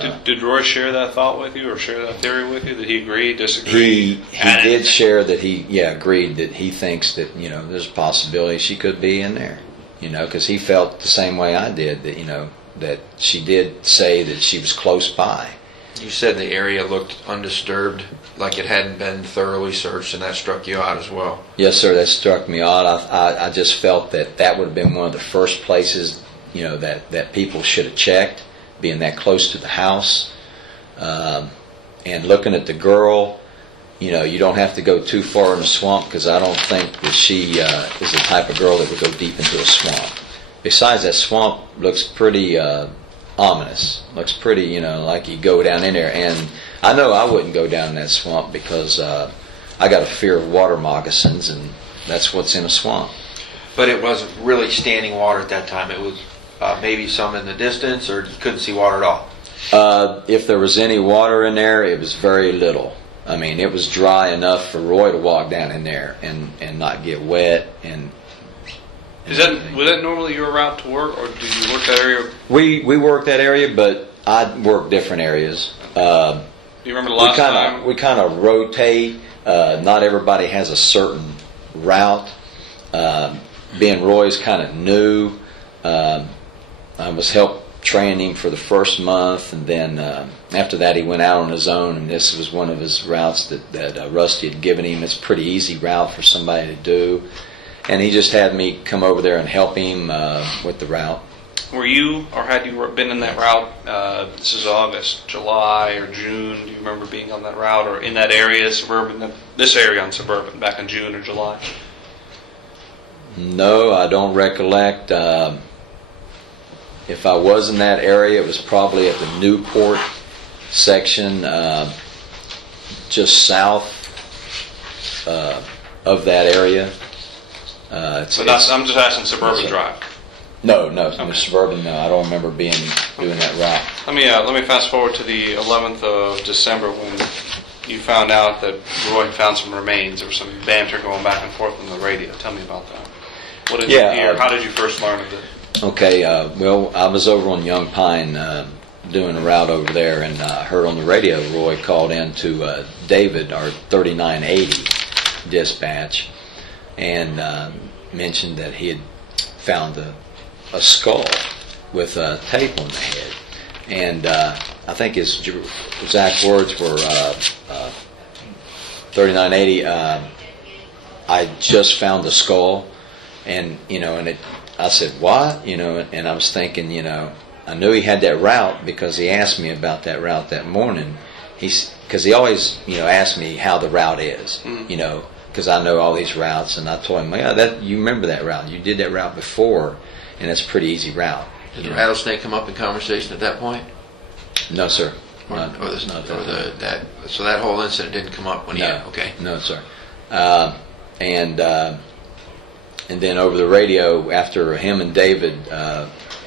Did Roy share that thought with you, or share that theory with you? Did he agree, disagree? He did share that he agreed that he thinks that there's a possibility she could be in there, because he felt the same way I did, that that she did say that she was close by. You said the area looked undisturbed, like it hadn't been thoroughly searched, and that struck you out as well. Yes, sir, that struck me out. I just felt that would have been one of the first places that people should have checked, being that close to the house. And looking at the girl, you don't have to go too far in the swamp, because I don't think that she is the type of girl that would go deep into a swamp. Besides, that swamp looks pretty ominous. Looks pretty, like you go down in there. And I know I wouldn't go down in that swamp, because I got a fear of water moccasins, and that's what's in a swamp. But it wasn't really standing water at that time. It was maybe some in the distance, or you couldn't see water at all? If there was any water in there, it was very little. I mean, it was dry enough for Roy to walk down in there and not get wet. Was that normally your route to work, or did you work that area? We worked that area, but I worked different areas. Do you remember the last time? We kind of rotate. Not everybody has a certain route. Being Roy's kind of new, I was helped train him for the first month, and then after that he went out on his own, and this was one of his routes that Rusty had given him. It's a pretty easy route for somebody to do, and he just had me come over there and help him with the route. Were you, or had you been in that route, this is August, July, or June, do you remember being on that route, or in that area, this area on Suburban, back in June or July? No, I don't recollect. If I was in that area, it was probably at the Newport section, just south of that area. I'm just asking Suburban Drive. No, Suburban. No, I don't remember doing that route. Let me fast forward to the 11th of December, when you found out that Roy found some remains. There was some banter going back and forth on the radio. Tell me about that. What did you hear? How did you first learn of it? Okay, well, I was over on Young Pine doing a route over there, and I heard on the radio Roy called in to David, our 3980 dispatch, and mentioned that he had found a skull with tape on the head. And I think his exact words were, 3980, I just found the skull. And, I said, what? And I was thinking, I knew he had that route because he asked me about that route that morning. Because he always, asked me how the route is, because I know all these routes. And I told him, you remember that route. You did that route before, and it's a pretty easy route. Did the rattlesnake come up in conversation at that point? No, sir. So that whole incident didn't come up when he had, okay. No, sir. And then over the radio, after him and David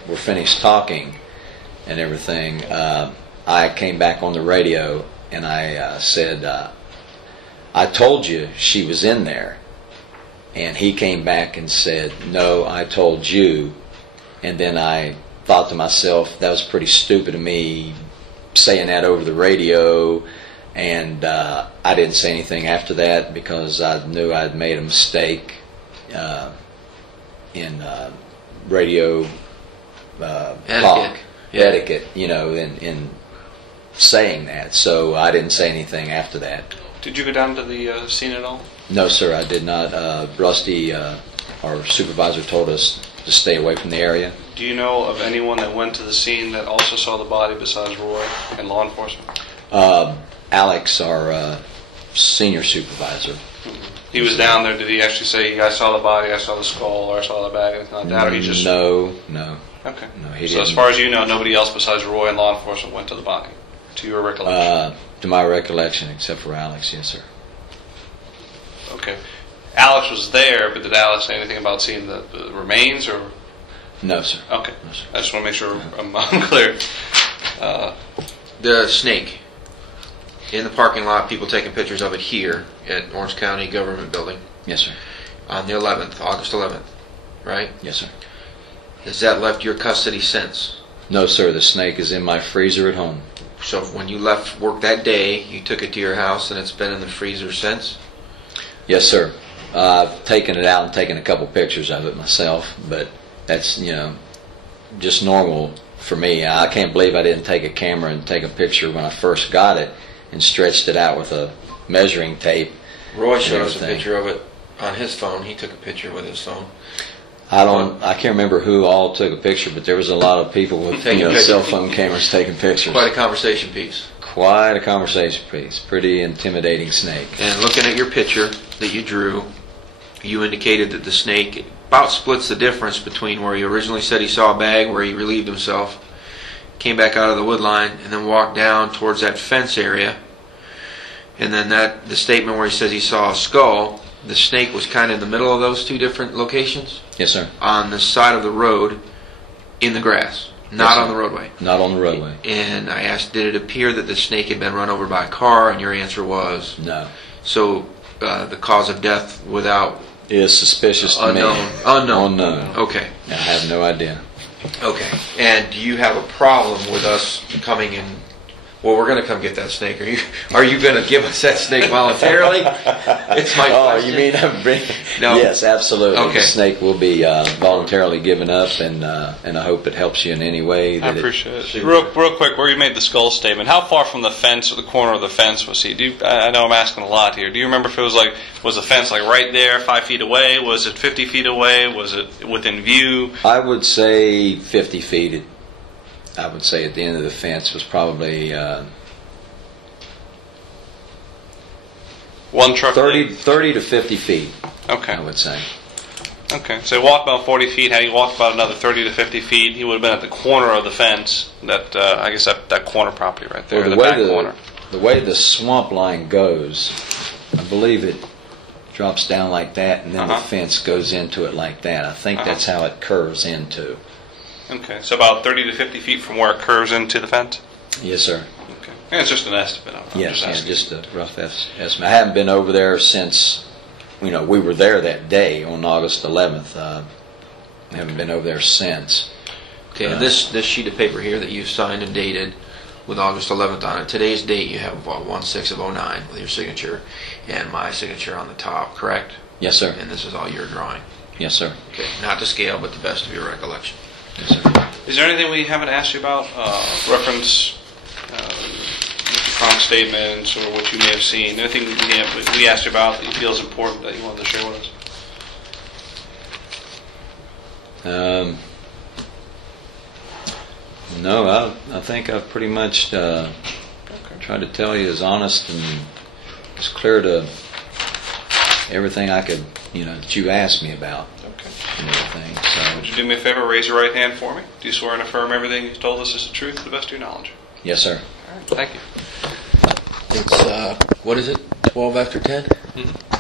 were finished talking and everything, I came back on the radio and I said, I told you she was in there. And he came back and said, no, I told you. And then I thought to myself, that was pretty stupid of me saying that over the radio. And I didn't say anything after that, because I knew I'd made a mistake in radio etiquette, in saying that. So I didn't say anything after that. Did you go down to the scene at all? No, sir, I did not. Rusty, our supervisor, told us to stay away from the area. Do you know of anyone that went to the scene that also saw the body besides Roy and law enforcement? Alex, our senior supervisor. He was down there. Did he actually say, I saw the body, I saw the skull, or I saw the bag, anything like that? Or he just... No. Okay. No, he so didn't. As far as you know, nobody else besides Roy and law enforcement went to the body, to your recollection? To my recollection, except for Alex, yes, sir. Okay. Alex was there, but did Alex say anything about seeing the remains, or... No, sir. Okay. No, sir. I just want to make sure I'm clear. The snake. In the parking lot, people taking pictures of it here at Orange County Government Building. Yes, sir. On the 11th, August 11th, right? Yes, sir. Has that left your custody since? No, sir. The snake is in my freezer at home. So when you left work that day, you took it to your house, and it's been in the freezer since? Yes, sir. I've taken it out and taken a couple pictures of it myself, but that's, just normal for me. I can't believe I didn't take a camera and take a picture when I first got it and stretched it out with a measuring tape. Roy showed us a picture of it on his phone. He took a picture with his phone. I can't remember who all took a picture, but there was a lot of people with cell phone cameras taking pictures. Quite a conversation piece. Quite a conversation piece. Pretty intimidating snake. And looking at your picture that you drew, you indicated that the snake about splits the difference between where he originally said he saw a bag, where he relieved himself, came back out of the wood line, and then walked down towards that fence area. And then the statement where he says he saw a skull, the snake was kind of in the middle of those two different locations? Yes, sir. On the side of the road, in the grass, not on the roadway. Not on the roadway. And I asked, did it appear that the snake had been run over by a car? And your answer was? No. So the cause of death without... is suspicious to me. Unknown. Okay. I have no idea. Okay. And do you have a problem with us coming in? Well, we're going to come get that snake. Are you going to give us that snake voluntarily? It's my question. You mean No. Yes, absolutely. Okay. The snake will be voluntarily given up, and I hope it helps you in any way. I appreciate it. Real quick, where you made the skull statement, how far from the fence or the corner of the fence was he? I know I'm asking a lot here. Do you remember if it was the fence like right there, 5 feet away? Was it 50 feet away? Was it within view? I would say 50 feet. I would say at the end of the fence was probably one truck 30 to 50 feet. Okay. I would say. Okay, so he walked about 40 feet. Had he walked about another 30 to 50 feet, he would have been at the corner of the fence. That I guess that corner property right there, well, the back corner. The way the swamp line goes, I believe it drops down like that, and then the fence goes into it like that. I think that's how it curves into. Okay, so about 30 to 50 feet from where it curves into the fence? Yes, sir. Okay. And it's just an estimate. Just a rough estimate. I haven't been over there since, we were there that day on August 11th. I haven't been over there since. Okay, and this sheet of paper here that you've signed and dated with August 11th on it, today's date you have 1/6/09 with your signature and my signature on the top, correct? Yes, sir. And this is all your drawing? Yes, sir. Okay, not to scale, but the best of your recollection. Yes, sir. Is there anything we haven't asked you about? Reference Mr. Cronk's statements or what you may have seen? Anything we asked you about that you feel is important that you wanted to share with us? No, I think I've pretty much tried to tell you as honest and as clear to everything I could, that you asked me about. Okay. And everything. So, would you do me a favor, raise your right hand for me? Do you swear and affirm everything you've told us is the truth to the best of your knowledge? Yes, sir. All right, thank you. It's, what is it, 12 after 10? Mm-hmm.